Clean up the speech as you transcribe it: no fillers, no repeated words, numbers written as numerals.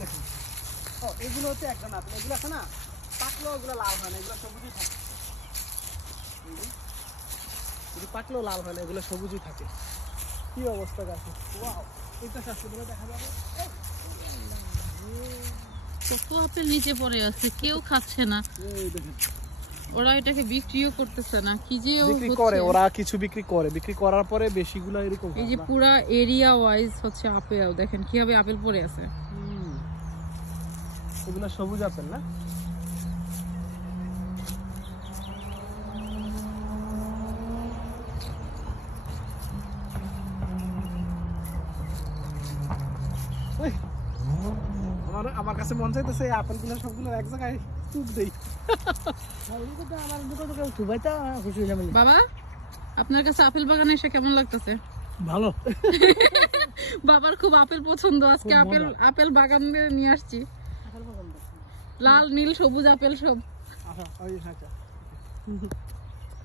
দেখেন এগুলো হচ্ছে একটা না, এগুলো আছে না পাকলেও এগুলো লাল হয় না, এগুলো সবুজই থাকে। পাকলেও লাল হয় না, এগুলো সবুজই থাকে। কি অবস্থা গাছে, ওয়াও! এটা শাশুড়ি দেখা যাবে। কত আপেল নিচে পড়ে আছে, কেউ খাচ্ছে না। এই দেখেন ওরা এটাকে বিক্রিও করতেছে না, কি যে বিক্রি করে, ওরা কিছু বিক্রি করে, বিক্রি করার পরে বেশিগুলো এরকম। এই যে পুরা এরিয়া ওয়াইজ হচ্ছে আপেল, দেখেন কিভাবে আপেল পড়ে আছে। এগুলো সবুজ আপেল না? আমার কাছে মন চাইতেছে এই আপেলগুলো সবগুলো এক জায়গায় তুক দেই। বাবা, আপনার কাছে আপেল বাগানে এসে কেমন লাগতেছে? ভালো। বাবার খুব আপেল পছন্দ, আজকে আপেল বাগানে নিয়ে আসছি। লাল নীল সবুজ আপেল সব। আচ্ছা